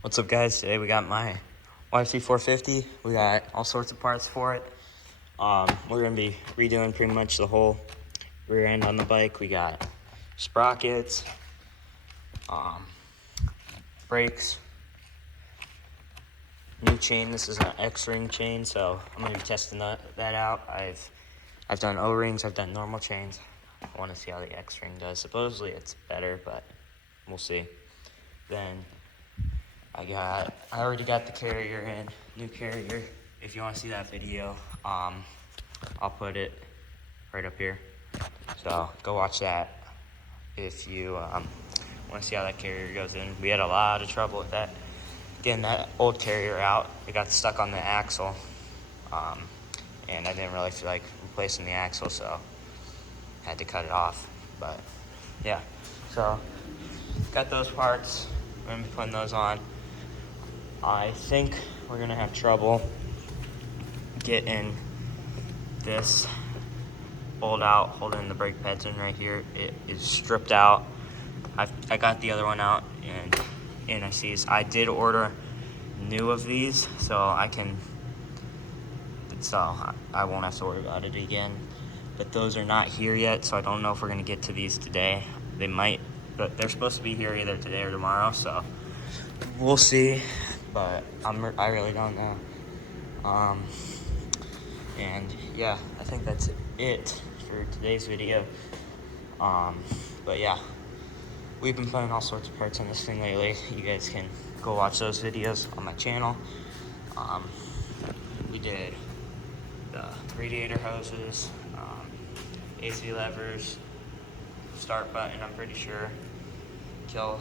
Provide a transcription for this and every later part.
What's up, guys? Today we got my YC450. We got all sorts of parts for it. We're gonna be redoing pretty much the whole rear end on the bike. We got sprockets, brakes, new chain. This is an X-ring chain, so I'm gonna be testing that out. I've done O-rings, I've done normal chains. I want to see how the X-ring does. Supposedly it's better, but we'll see. Then I already got the carrier in, new carrier. If you want to see that video, I'll put it right up here. So go watch that if you want to see how that carrier goes in. We had a lot of trouble with that, getting that old carrier out. It got stuck on the axle, and I didn't really feel like replacing the axle, so had to cut it off. But yeah, so got those parts. We're gonna be putting those on. I think we're gonna have trouble getting this bolt out, holding the brake pads in right here. It is stripped out. I got the other one out and I see I did order new of these, so I won't have to worry about it again. But those are not here yet, so I don't know if we're gonna get to these today. They might, but they're supposed to be here either today or tomorrow, so we'll see. But I really don't know. And yeah, I think that's it for today's video. But yeah, we've been putting all sorts of parts on this thing lately. You guys can go watch those videos on my channel. We did the radiator hoses, AC levers, start button, I'm pretty sure, kill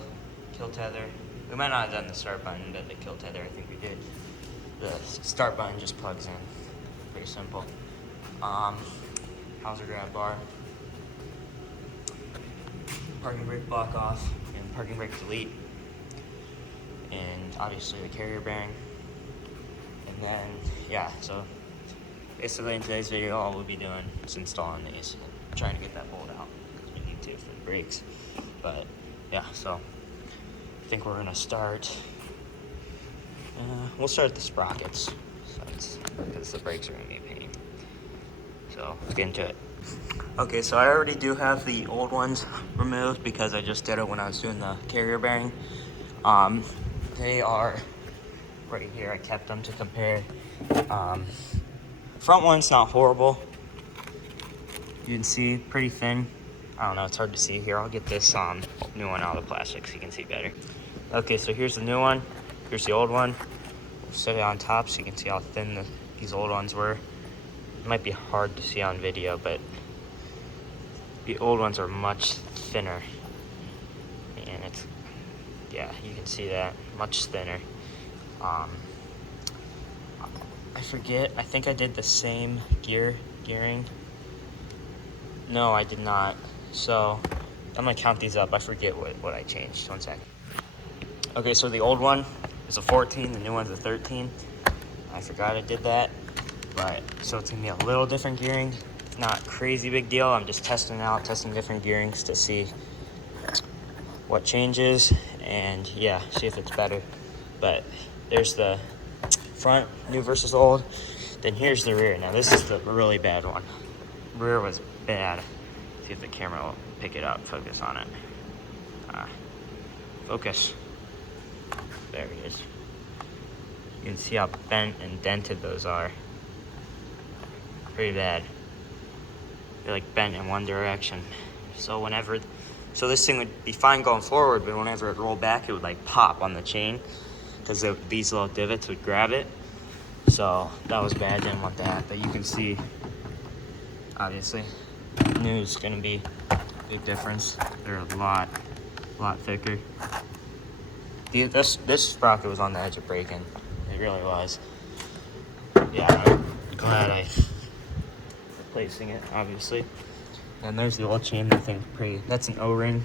tether. We might not have done the start button, but the kill tether, I think we did. The start button just plugs in. Pretty simple. Hauser grab bar. Parking brake block off, and parking brake delete. And obviously the carrier bearing. And then, yeah, so basically in today's video, all we'll be doing is installing these. Trying to get that bolt out, because we need to for the brakes. But yeah, so I think we're gonna start. We'll start at the sprockets, because the brakes are gonna be a pain. So let's get into it. Okay, so I already do have the old ones removed because I just did it when I was doing the carrier bearing. They are right here. I kept them to compare. Front one's not horrible. You can see pretty thin. I don't know, it's hard to see here. I'll get this new one out of the plastic so you can see better. Okay, so here's the new one. Here's the old one. We'll set it on top so you can see how thin these old ones were. It might be hard to see on video, but the old ones are much thinner. And yeah, you can see that, much thinner. I forget, I think I did the same gearing. No, I did not. So I'm gonna count these up. I forget what I changed. 1 second. Okay, so the old one is a 14, the new one's a 13. I forgot I did that. But so it's gonna be a little different gearing. It's not crazy big deal. I'm just testing different gearings to see what changes and yeah, see if it's better. But there's the front, new versus old. Then here's the rear. Now this is the really bad one. Rear was bad. See if the camera will pick it up, focus on it. Focus. There it is. You can see how bent and dented those are. Pretty bad. They're like bent in one direction. So this thing would be fine going forward, but whenever it rolled back, it would like pop on the chain because these little divots would grab it. So that was bad, didn't want that. But you can see, obviously, new is gonna be a big difference. They're a lot thicker. This sprocket was on the edge of breaking. It really was. Yeah, I'm glad I replacing it, obviously. And there's the old chain. I think that's an O-ring,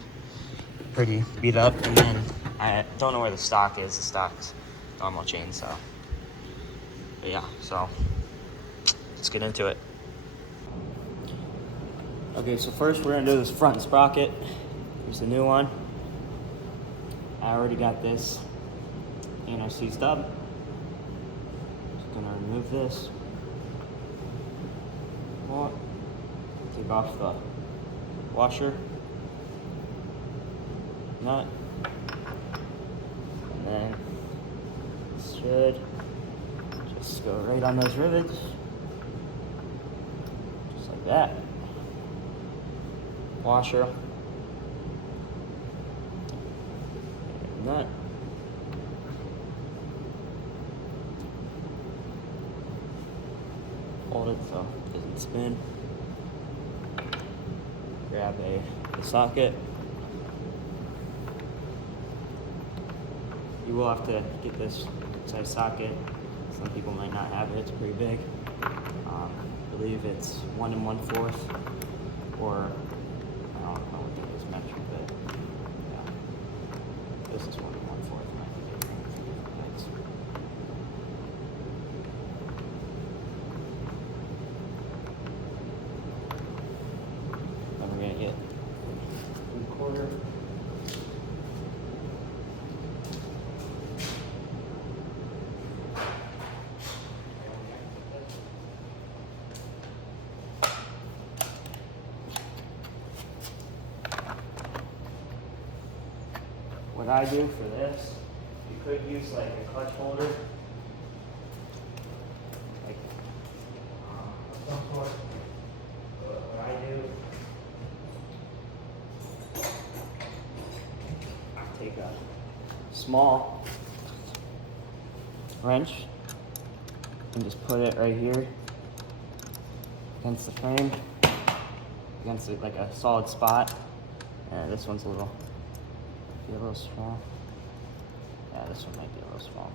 pretty beat up. And then I don't know where the stock is. The stock's normal chain, so. But yeah, so let's get into it. Okay, so first we're gonna do this front sprocket. Here's the new one. I already got this NOC stub. Just gonna remove this. Take off the washer, nut, and then this should just go right on those rivets, just like that. Washer, nut, hold it so it doesn't spin. Grab a socket. You will have to get this size socket. Some people might not have it. It's pretty big. I believe it's 1 1/4, or I don't know what that is metric, but yeah, this is 1 1/4. Might be different for different heights. Then we're gonna get 3/4. What I do for this, you could use like a clutch holder, like of some sort. But what I do, I take a small wrench and just put it right here against the frame, against it like a solid spot. And this one's a little small. Yeah, this one might be a little small.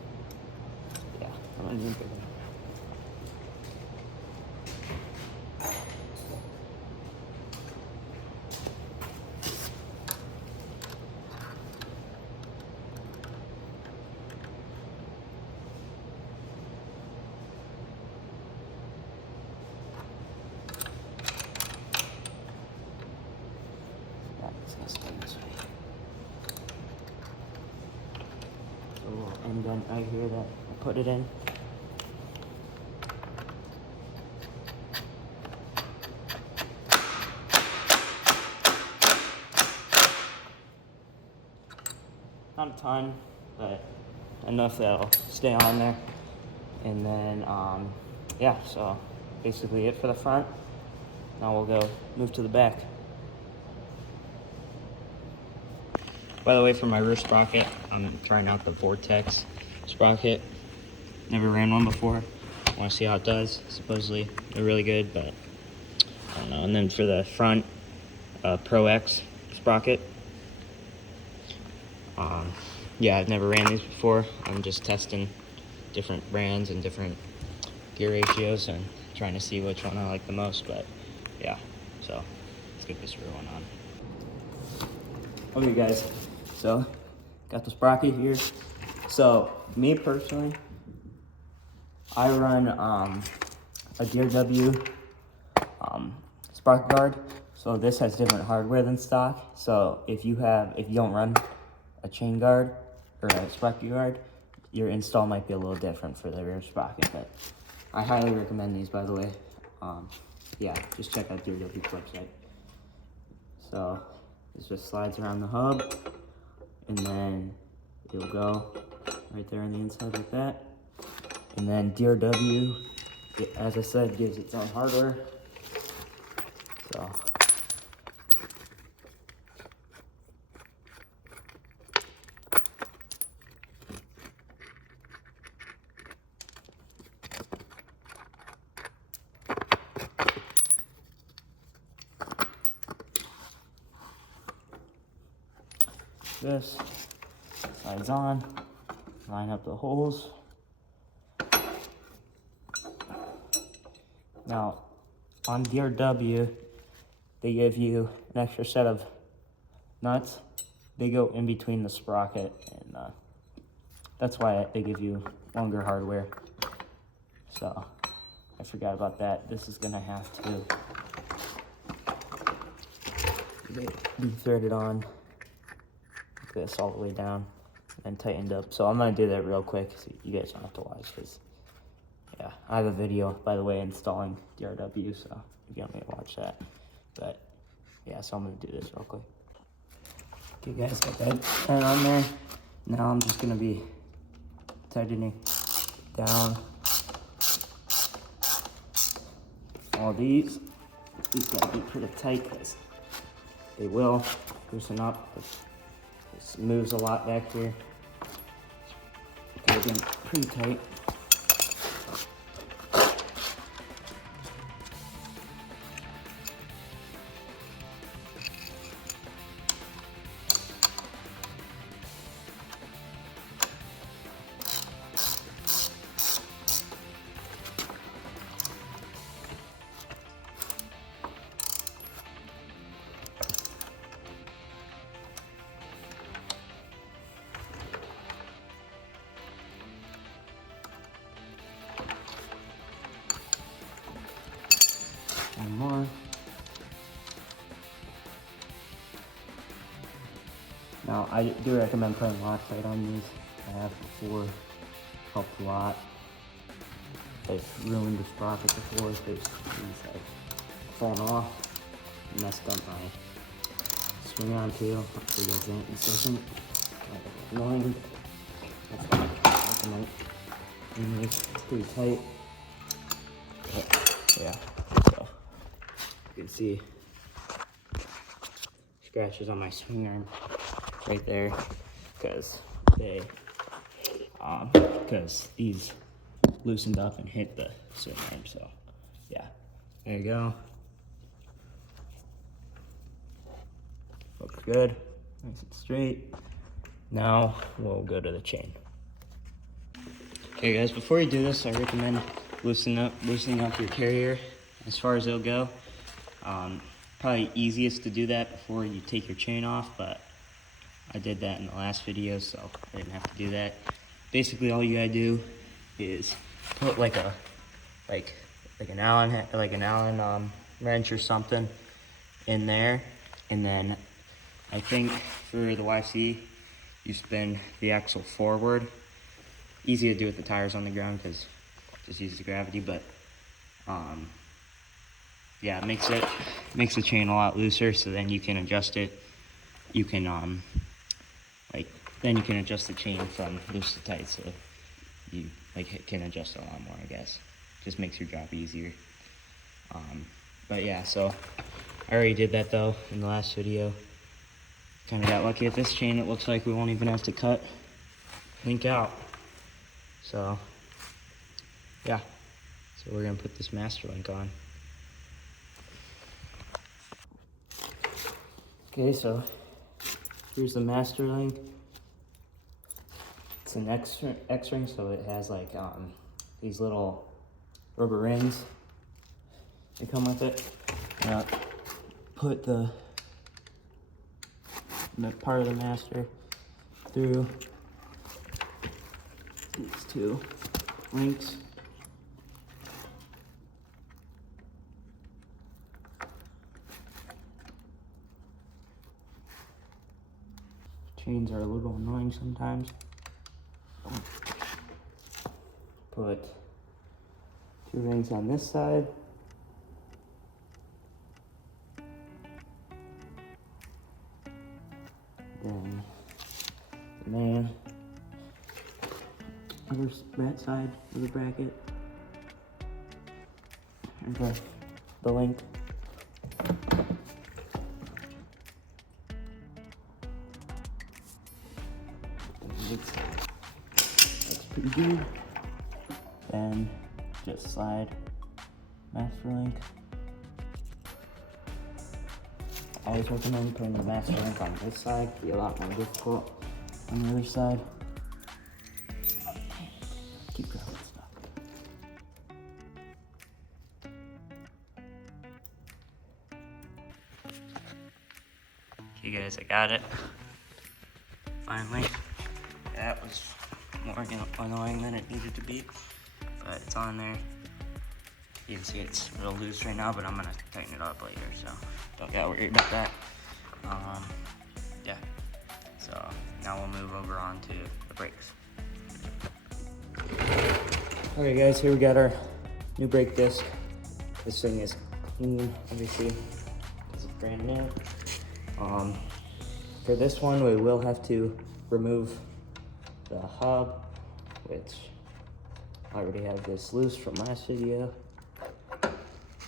Yeah, I'm gonna need bigger. Yeah, it's gonna stay this way. A little indent right here that I put it in. Not a ton, but enough that'll stay on there. And then, yeah, so basically it for the front. Now we'll go move to the back. By the way, for my rear sprocket, I'm trying out the Vortex sprocket. Never ran one before. Want to see how it does. Supposedly they're really good, but I don't know. And then for the front, Pro X sprocket. Yeah, I've never ran these before. I'm just testing different brands and different gear ratios and trying to see which one I like the most. But yeah, so let's get this rear one on. Okay, guys. So, got the sprocket here. So, me personally, I run a DRW sprocket guard. So this has different hardware than stock. So if you don't run a chain guard or a sprocket guard, your install might be a little different for the rear sprocket. But I highly recommend these, by the way. Yeah, just check out DRW's website. So this just slides around the hub. And then it'll go right there on the inside like that. And then DRW, as I said, gives its own hardware. So this slides on, line up the holes. Now, on DRW, they give you an extra set of nuts. They go in between the sprocket, and that's why they give you longer hardware. So, I forgot about that. This is gonna have to be threaded on like this all the way down. and tightened up. So I'm gonna do that real quick so you guys don't have to watch this. Yeah, I have a video, by the way, installing DRW, so if you want me to watch that. But yeah, so I'm gonna do this real quick. Okay guys, got that on there. Now I'm just gonna be tightening down all these. These gotta be pretty tight because they will loosen up. This moves a lot back here. Okay, again, pretty tight. One more. Now, I do recommend putting Loctite on these. I have before, helped a lot. They've ruined the sprocket before. These have fallen off, messed up my swing arm too. I'll show you guys that in a second. Annoying. That's why I recommend. It's pretty tight. But, yeah. So you can see scratches on my swing arm right there because these loosened up and hit the swing arm. So yeah, there you go. Looks good, nice and straight. Now we'll go to the chain. Okay guys, before you do this, I recommend loosening up your carrier as far as it'll go. Probably easiest to do that before you take your chain off, but I did that in the last video, so I didn't have to do that. Basically, all you gotta do is put like an Allen wrench or something in there, and then I think for the YC, you spin the axle forward. Easy to do with the tires on the ground because just use the gravity, but yeah, it makes the chain a lot looser, so then you can adjust it. You can then you can adjust the chain from loose to tight, so you can adjust it a lot more, I guess. Just makes your job easier. But yeah, so I already did that though in the last video. Kind of got lucky at this chain. It looks like we won't even have to cut link out. So yeah, so we're gonna put this master link on. Okay, so here's the master link. It's an X-ring, so it has like these little rubber rings that come with it. Now, put the part of the master through these two links. Chains are a little annoying sometimes. Put two rings on this side. Then the main that side of the bracket. And the link. That's pretty good. Then just slide master link. Always recommend putting the master link on this side. It'd be a lot more difficult on the other side. Keep grabbing stuff. Okay guys, I got it. Finally. That was more annoying than it needed to be, but it's on there. You can see it's real loose right now, but I'm gonna tighten it up later, so don't gotta worry about that. Yeah, so now we'll move over on to the brakes. Okay guys, here we got our new brake disc. This thing is clean, obviously, because it's brand new. For this one, we will have to remove the hub, which I already have this loose from last video,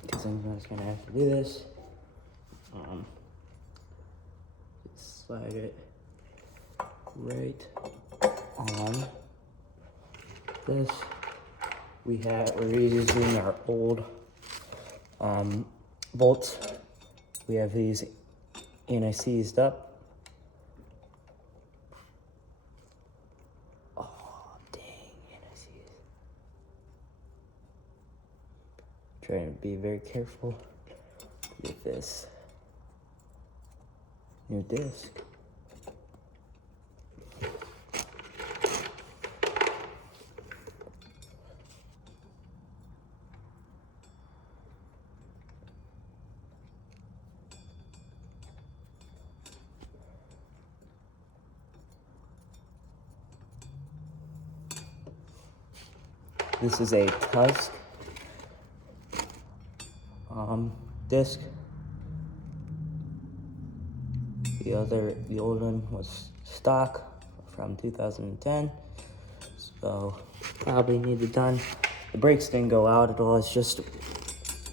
because I'm just gonna have to do this. Slide it right on this. We're using our old bolts. We have these anti-seized up. Oh dang, anti-seized. Trying to be very careful with this new disc. This is a Tusk disc. The old one was stock from 2010, so probably need it done. The brakes didn't go out at all. It's just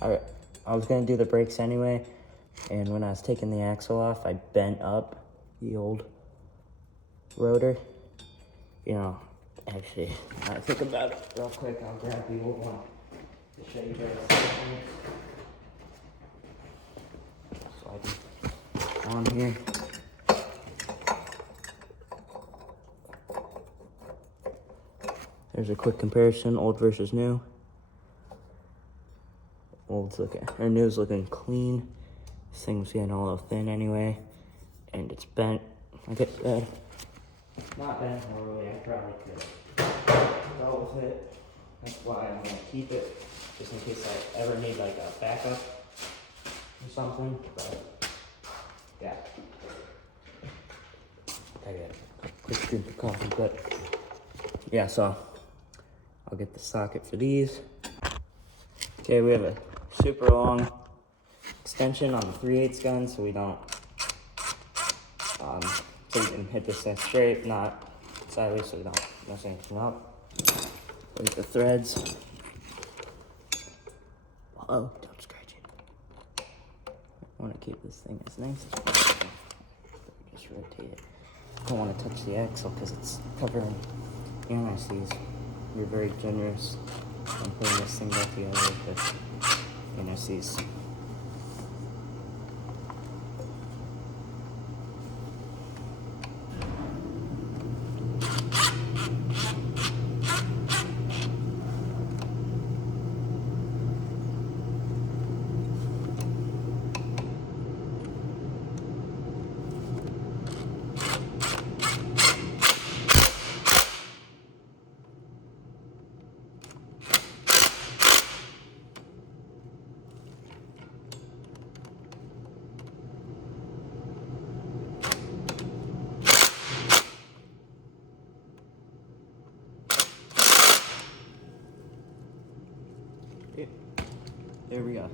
I was gonna do the brakes anyway, and when I was taking the axle off, I bent up the old rotor. You know, actually, I think about it real quick. I'll grab the old one to show you guys. Slide on here. There's a quick comparison, old versus new. New's looking clean. This thing's getting a little thin anyway, and it's bent. Like I said, not bent horribly. I probably could go with it. That's why I'm gonna keep it, just in case I ever need like a backup or something. But yeah, I got a quick drink of coffee, but yeah. So I'll get the socket for these. Okay, we have a super long extension on the 3/8 gun, so we don't, so we can hit this thing straight, not sideways, so we don't mess anything up. With the threads. Oh, don't scratch it. I want to keep this thing as nice as possible. Just rotate it. I don't want to touch the axle because it's covering anti-seize. You're very generous on putting this thing back together with the anti-seize. There we go.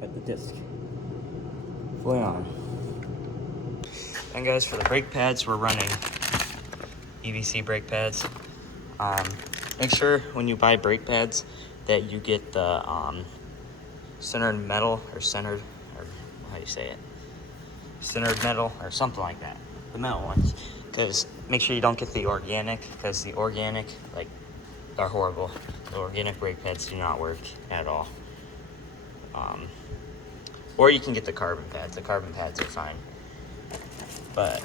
Got the disc fully on. And guys, for the brake pads, we're running EVC brake pads. Make sure when you buy brake pads that you get the centered metal, or centered, or how do you say it? Centered metal or something like that. The metal ones. Because make sure you don't get the organic, because the organic are horrible. The organic brake pads do not work at all. Or you can get the carbon pads. The carbon pads are fine. But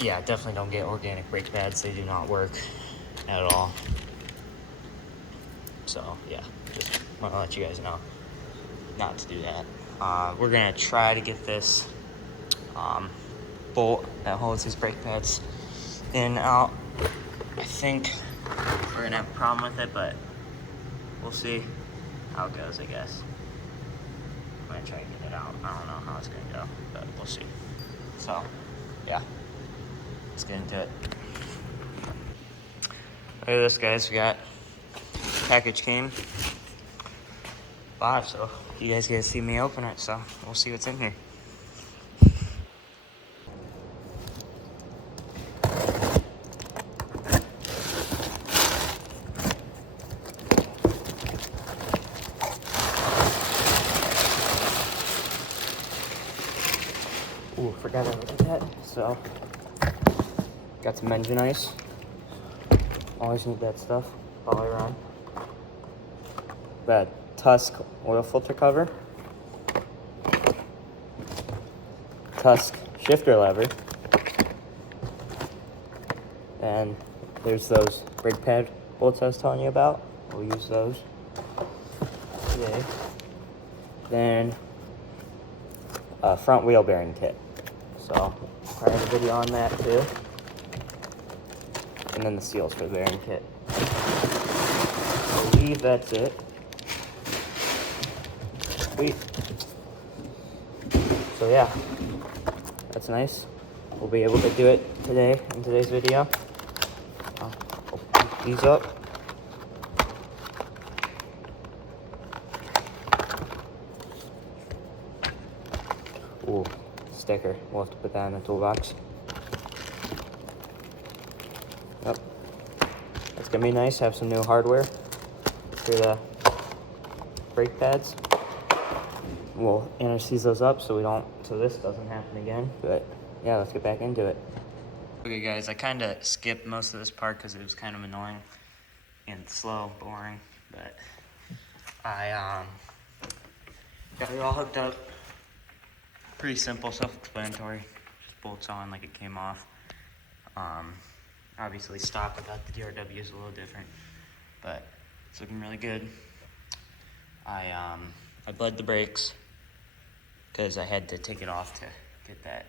yeah, definitely don't get organic brake pads. They do not work at all. So yeah, just want to let you guys know not to do that. We're gonna try to get this bolt that holds these brake pads in out. I think we're gonna have a problem with it, but we'll see how it goes, I guess. I'm gonna try to get it out. I don't know how it's gonna go, but we'll see. So, yeah. let's get into it. Look at this, guys. We got package came 5, so you guys get to see me open it, so we'll see what's in here. Ooh, forgot I did that. So, got some engine ice. Always need that stuff. Follow around. That Tusk oil filter cover. Tusk shifter lever. And there's those brake pad bolts I was telling you about. We'll use those today. Then a front wheel bearing kit. So I have a video on that too. And then the seals for the bearing kit. I believe that's it. Sweet. So yeah, that's nice. We'll be able to do it today in today's video. I'll open these up. Ooh, sticker. We'll have to put that in the toolbox. Yep. It's gonna be nice. Have some new hardware for the brake pads. We'll anti-seize those up so this doesn't happen again. But yeah, let's get back into it. Okay, guys, I kind of skipped most of this part because it was kind of annoying and slow, boring. But I got it all hooked up. Pretty simple, self-explanatory. Just bolts on like it came off. Obviously stock without the DRW is a little different, but it's looking really good. I bled the brakes because I had to take it off to get that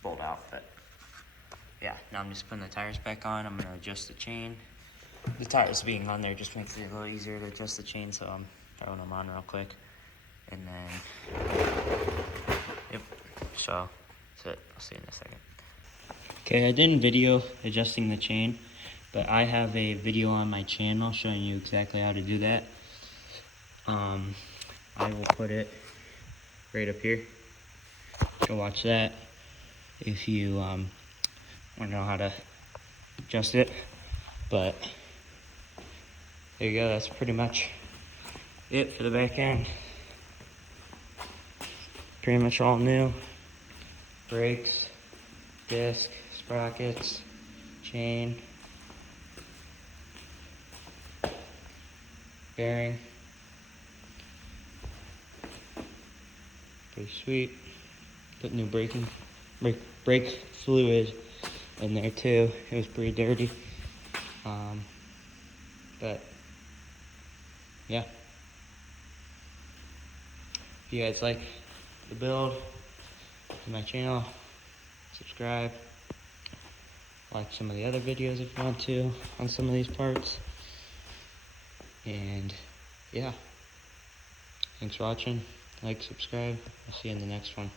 bolt out. But yeah, now I'm just putting the tires back on. I'm gonna adjust the chain. The tires being on there just makes it a little easier to adjust the chain, so I'm throwing them on real quick. And then, yep, so that's it. I'll see you in a second. Okay, I didn't video adjusting the chain, but I have a video on my channel showing you exactly how to do that. I will put it right up here. Go watch that if you want to know how to adjust it. But there you go, that's pretty much it for the back end. Pretty much all new. Brakes, disc, sprockets, chain, bearing. Pretty sweet. Put new brake fluid in there too. It was pretty dirty. But yeah. If you guys like the build to my channel, subscribe. Watch some of the other videos if you want to on some of these parts. And yeah. Thanks for watching. Like, subscribe. I'll see you in the next one.